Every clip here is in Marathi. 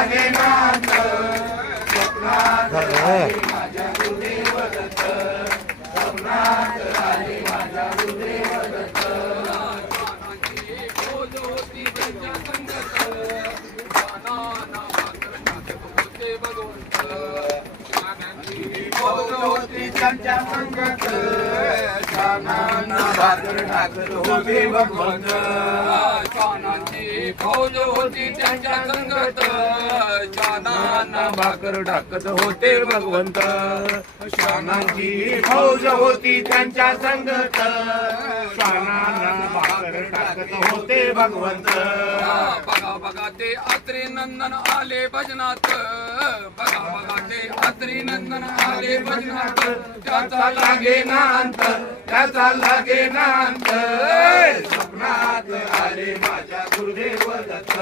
लागेनात स्वप्नात आले माझ्या गुरुदेव दत्त स्वप्नात आले माझ्या गुरुदेव दत्त फौज होती त्यांच्या संगत कानाना भाकर टाकत होते भगवंत फौज होती त्यांच्या संगत कानांना भाकर टाकत होते भगवंत कानाची फौज होती त्यांच्या संगत कानाना भाकर टाकत होते भगवंत श्वानांची फौज होती त्यांच्या संगत श्वानांना भाकर टाकत होते भगवंत बघा बघा ते अत्रे नंदन आले भजनात बघा बघा ते अत्रे नंदन आले भजनात त्याचा लागेनांत त्याचा लागेनांत स्वप्नात आले माझ्या गुरुदेव दत्त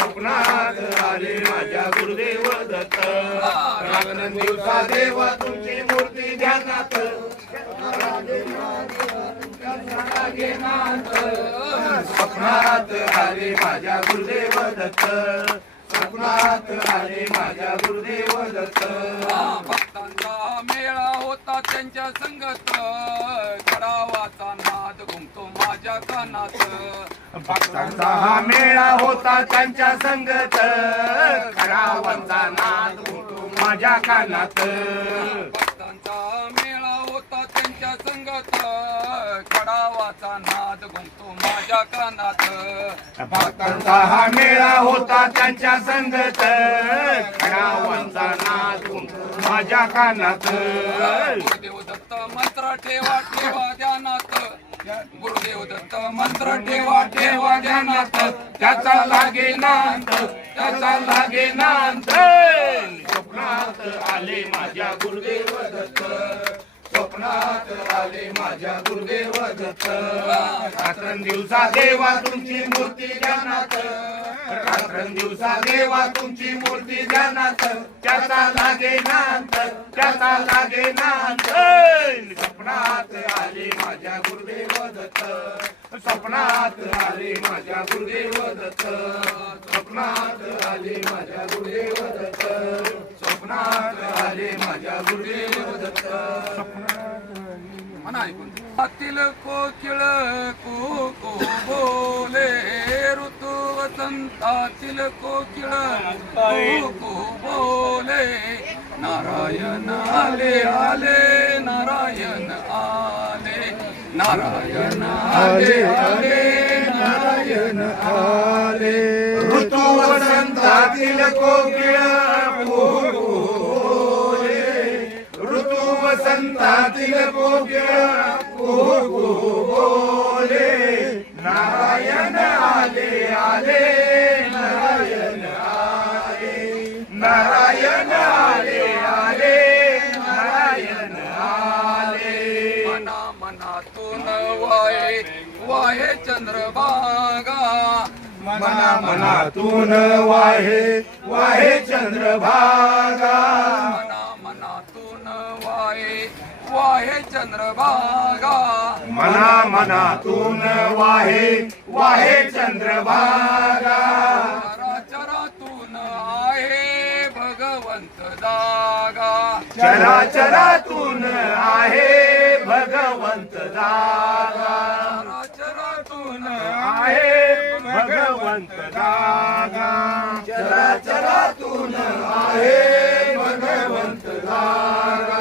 स्वप्नात आले माझ्या गुरुदेव दत्त रागन दिवसा देवा तुमची मूर्ती ध्यानात स्वप्नात आले माझ्या गुरुदेव दत्त स्वप्नात आले माझ्या गुरुदेव दत्त भक्तांचा मेळा होता त्यांच्या संगत गडावाचा नाद घुमतो माझ्या कानात भक्तांचा हा मेळा होता त्यांच्या संगत करावांचा नाद होतो माझ्या कानात भक्तांचा मेळा होता त्यांच्या संगत गडावाचा नाद घुमतो माझ्या कानात भक्तांचा हा मेळा होता त्यांच्या संगत करावांचा नाद होतो माझ्या कानात गुरुदेव दत्त मंत्र ठेवा ठेवा ध्यानात गुरुदेव दत्त मंत्र ठेवा ठेवा ध्यानात त्याचा लागेनांत त्याचा लागेनांत स्वप्नात आले माझ्या गुरुदेव दत्त स्वप्नात आले माझ्या गुरुदेव दत्त रात्रंदिवसा देवा तुमची मूर्ती ध्यानात रात्रंदिवसा देवा तुमची मूर्ती ध्यानात त्याचा लागेनांत त्याचा लागेनांत स्वप्नात आले माझ्या गुरुदेव दत्त स्वप्नात आले माझ्या गुरुदेव दत्त स्वप्नात आले माझ्या गुरुदेव दत्त स्वप्नात आले माझ्या गुरुदेव दत्त म्हणा ऐकून हातील कोकिळ को बोले ऋतू वसंतातील कोकिळ को बोले नारायण आले आले नारायण आले नारायण आले आले नारायण आले ऋतू वसंतातील कोकिळ बोले ऋतू वसंतातील कोकिळ बोले नारायण आले आले नारायण आले नारायण आले आले नारायण आले मना मनातून वाहे वाहे चंद्रभागा मना मनातून वाहे वाहे चंद्रभागा मना मनातून वाहे वाहे चंद्रभागा मना मनातून वाहे वाहे चंद्रभागा चराचरातून आहे भगवंत जागा चराचरातून आहे भगवंत जागा चराचरातून आहे भगवंत जागा चराचरातून आहे भगवंत जागा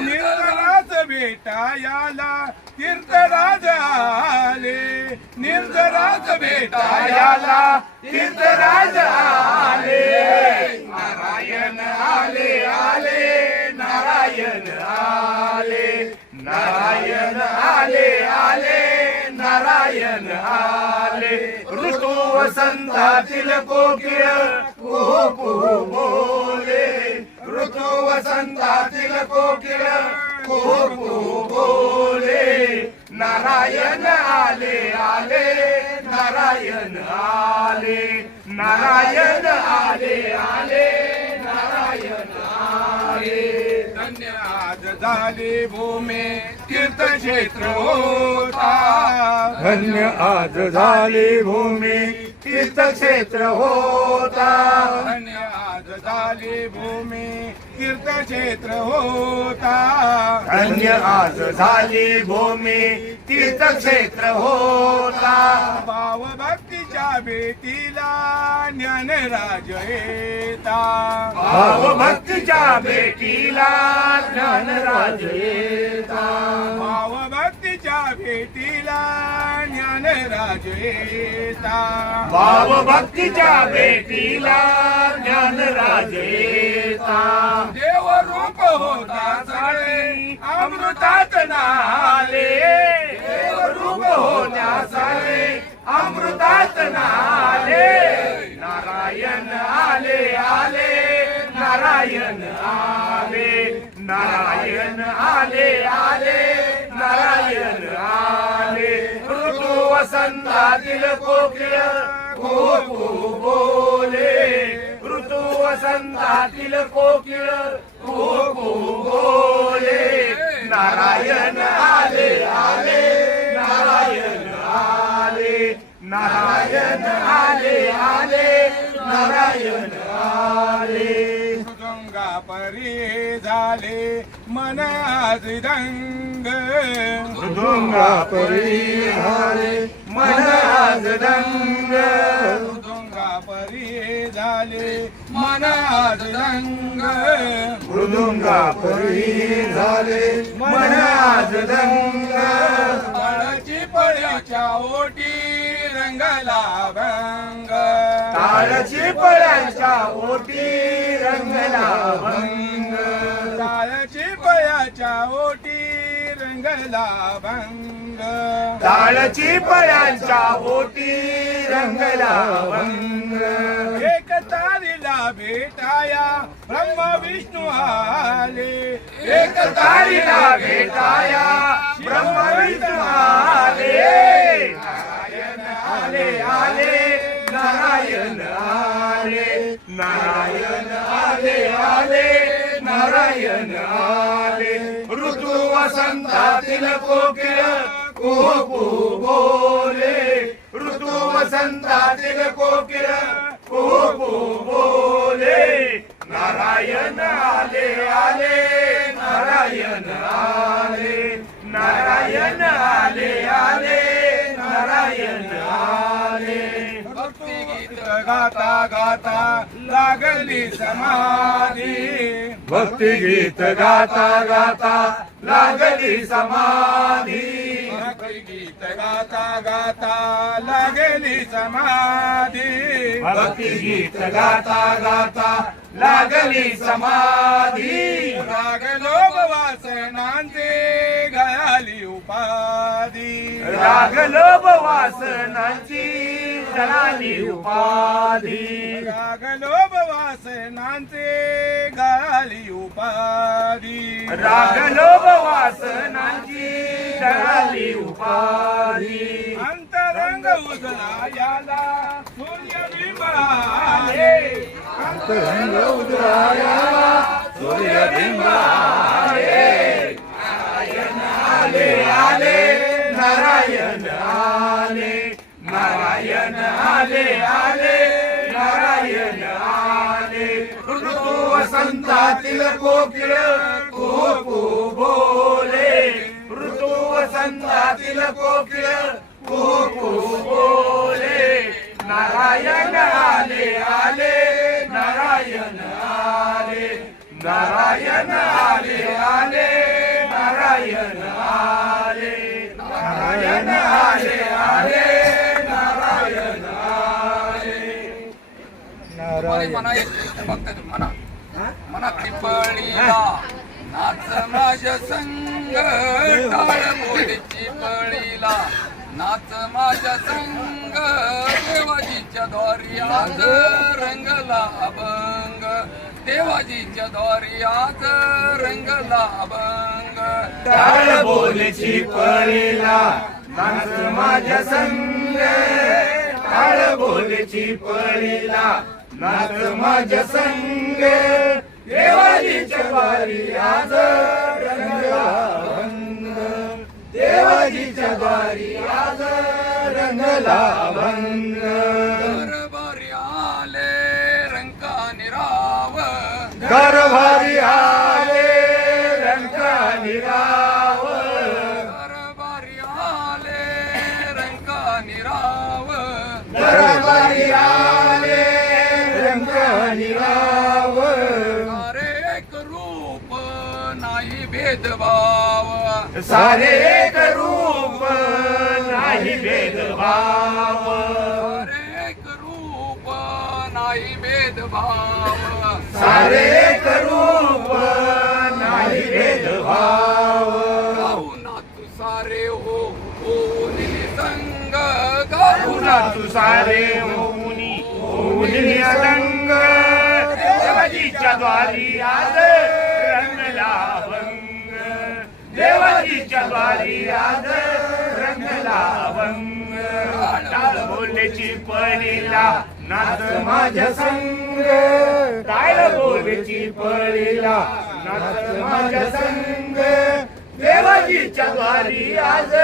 निर्जराज भेटायाला तीर्थराज आले निर्जराज भेटायाला तीर्थराज आले नारायण आले आले नारायण आले नारायण आले आले नारायण आले ऋतू वसंतातील कोकिळ कुहू कुहू बोले ऋतू वसंतातील कोकिळ कुहू कुहू बोले नारायण आले आले नारायण आले नारायण आले आले नारायण आले धन्य आज झाली भूमी तीर्थक्षेत्र होता धन्य आज झाली भूमी तीर्थक्षेत्र होता धन्य आज झाली भूमी तीर्थक्षेत्र होता. धन्य आज झाली भूमी तीर्थक्षेत्र होता. भाव भक्तीच्या भेटीला ज्ञानराज येता. भाव भक्तीच्या भेटीला ज्ञानराज येता. भाव भक्तीच्या भेटीला ज्ञानराज येता. भाव भक्तीच्या भेटीला ज्ञानराज येता. देव रूप होता सारे अमृतात नाले. देव रूप होण्यासारे अमृतात नाले. नारायण आले आले नारायण आले. नारायण आले आले नारायण आले. ऋतू वसंतातील कोकिळ कुहू बोले. ऋतू वसंतातील कोकिळ कुहू बोले. नारायण आले आले नारायण आले. नारायण आले आले नारायण आले. गंगा परी झाले मन आज दंग. मृदुंगा परी झाले मन आज दंग. गंगा परी झाले मन आज दंग. मृदुंगा परी झाले मन आज दंग. पळची पळ्याच्या ओटी रंगला भंग. ताळची पळ्याच्या ओटी रंगला भंग. ताळची पळ्याच्या ओटी रंगला भंग. ताळची पळ्याच्या ओटी रंगला भंग. एक तारीला भेटाया ब्रह्म विष्णू आले. एक तारीला भेटाया ब्रह्म विष्णू आले. नारायण आले आले नारायण आले. नारायण आले आले नारायण आले. ऋतू वसंतातील कोकिळ कुहू बोले. ऋतू वसंतातील कोकिळ कुहू बोले. नारायण आले आले नारायण आले. नारायण आले आले नारायण आले. भक्ती गीत गाता गाता लागली समाधी. भक्ती गीत गाता गाता लागली समाधी. भक्ती गीत गाता गाता लागली समाधी. भक्ती गीत गाता गाता लागली समाधी. लागलो वासनांचे गळाली उपाधी. लागलो वासनाची जळाली उपाधी. लागलो वासनांचे गळाली उपाधी. लागलो वासनाची जळाली उपाधी. अंतरंग उजळा याला सूर्यबिंब आले. अंतरंग उजळाया सूर्यबिंब आले. नारायण आले आले नारायण आले. नारायण आले आले नारायण आले. ऋतू वसंतातील कोकिळ कुहू बोले. ऋतू वसंतातील कोकिळ कुहू बोले. नारायण आले आले नारायण आले. नारायण आले आले नारायण आले. नारायण आले आले नारायण आले. तुम्हाला म्हणा येते फक्त म्हणा म्हणा पळीला नाच माझ्या संग. टाळ बोलीची पळीला नाच माझ्या संग. देवाजीच्या द्वारी आज रंगला अभंग. देवाजीच्या द्वारी आज रंगला अभंग. टाळ बोलीची पळीला नाच माझ्या संग. टाळ बोलीची पळीला नाच माझ्या संग. देवाजीच्या द्वारी आज रंगला अभंग. देवाजीच्या द्वारी आज रंगला भंग. दरबारी आले रंका निराव. कारभारी आले रंग निराव कारभारी आले रंग निराव कारभारी आले रंग निराव सारे एक रूप नाही भेदभाव सारे एक रूप नाही भेदभाव सारे एक रूप नाही भेदभाव सारे एक रूप नाही भेदभाव गाऊना तू सारे हो निसंग गाऊना तू सारे होऊन निसंग देवाजीच्या द्वारी आज रंगला भंग देवाजीच्या द्वारी आज रंगला भंग टाळ बोलची पळीला नाच माझ्या संग टाळ बोलची पळीला नाच माझ्या संग देवाजीच्या द्वारी आज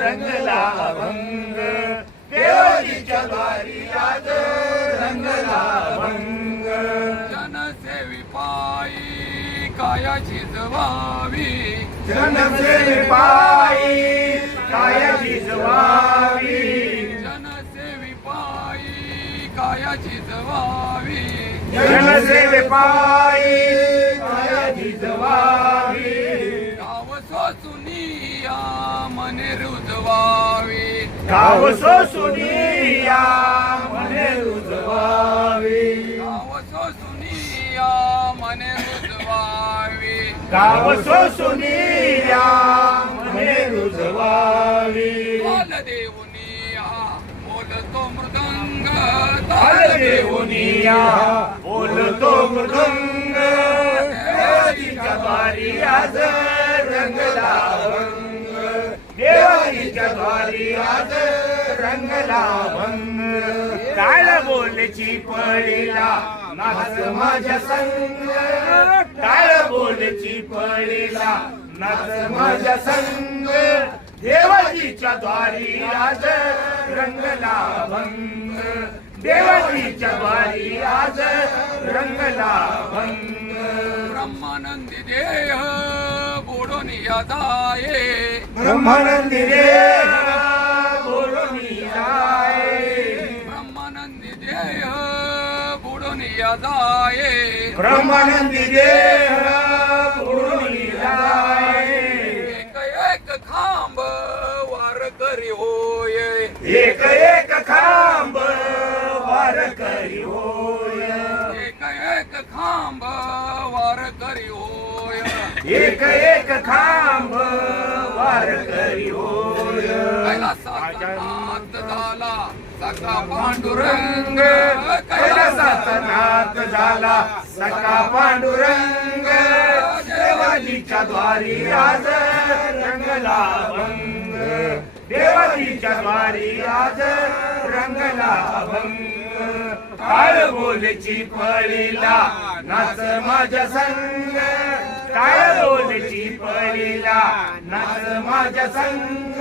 रंगला भंग देवाजीच्या द्वारी आज रंगला भंग जनसेवी पायी कायाची जवावी जनसेवी पायी कायाची जवावी जनसेवी पायी कायाची जवावी जनसेवी पायी कायाची जवावी गाव सोसुनिया मने रुजवावी गाव सोसुनिया मने रुजवावी गाव सोसुनिया मने रुजवावी गाव सोसुनिया मने रुजवावी बोल देऊनिया बोलतो मृदंग ताल देऊनिया बोलतो मृदंग देवाजीच्या द्वारी आज रंगला भंग देवाजीच्या द्वारी आज रंगला भंग टाळ बोलची पळीला नाच माझ्या संग टाळ बोलची पळीला नाच माझ्या संग देवाजीच्या द्वारी आज रंगला भंग देवाजीच्या द्वारी आज रंगला भंग ब्रह्मानंदी देह बोडून या जाये ब्रह्मानंदी देह बोलून जाय ब्रह्मानंदी देह बुडून या जाये ब्रह्मानंदी देह बोलून जाय एक एक खांब वार करी होय एक एक खांब वार करी होय एक एक खांब वार करी होय एक एक खांब वार करी होय कैलासाचा नाथ झाला सखा पांडुरंग कैलासाचा नाथ झाला सखा पांडुरंग देवाजीच्या द्वारी आज रंगला भंग देवाजीच्या द्वारी आज रंगला भंग टाळ बोलची पळीला नाच माझ्या संग टाळ बोलची पळीला नाच माझ्या संग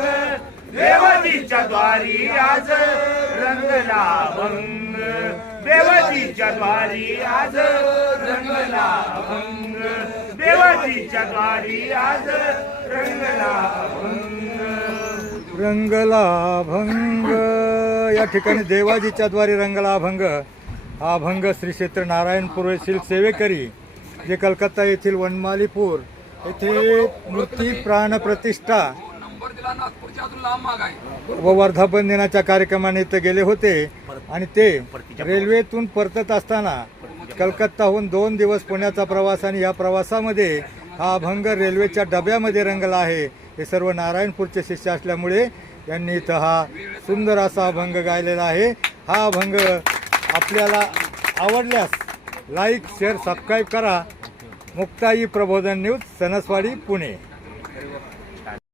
देवाजीच्या द्वारी आज रंगला भंग देवाजीच्या द्वारी आज रंगला भंग देवाजीच्या द्वारी आज रंगला भंग रंगला भंग या ठिकाणी देवाजीच्या द्वारे रंगला भंग हा भंग श्री क्षेत्र नारायणपूर येथील सेवेकरी जे कलकत्ता येथील वनमालीपूर येथे मूर्ती प्राण प्रतिष्ठा नंबर दिला नागपूरच्या अजून लांब माग आहे व वर्धापन दिनाच्या कार्यक्रमाने गेले होते आणि ते रेल्वेतून परतत असताना कलकत्ताहून 2 दिवस पुण्याचा प्रवास आणि या प्रवासामध्ये हा भंग रेल्वेच्या डब्यामध्ये रंगला आहे. हे सर्व नारायणपूरचे शिष्य असल्यामुळे यांनी इथं हा सुंदर असा भंग गायलेला आहे. हा भंग आपल्याला आवडल्यास लाईक शेअर सबस्क्राईब करा. मुक्ताई प्रबोधन न्यूज, सणसवाडी, पुणे.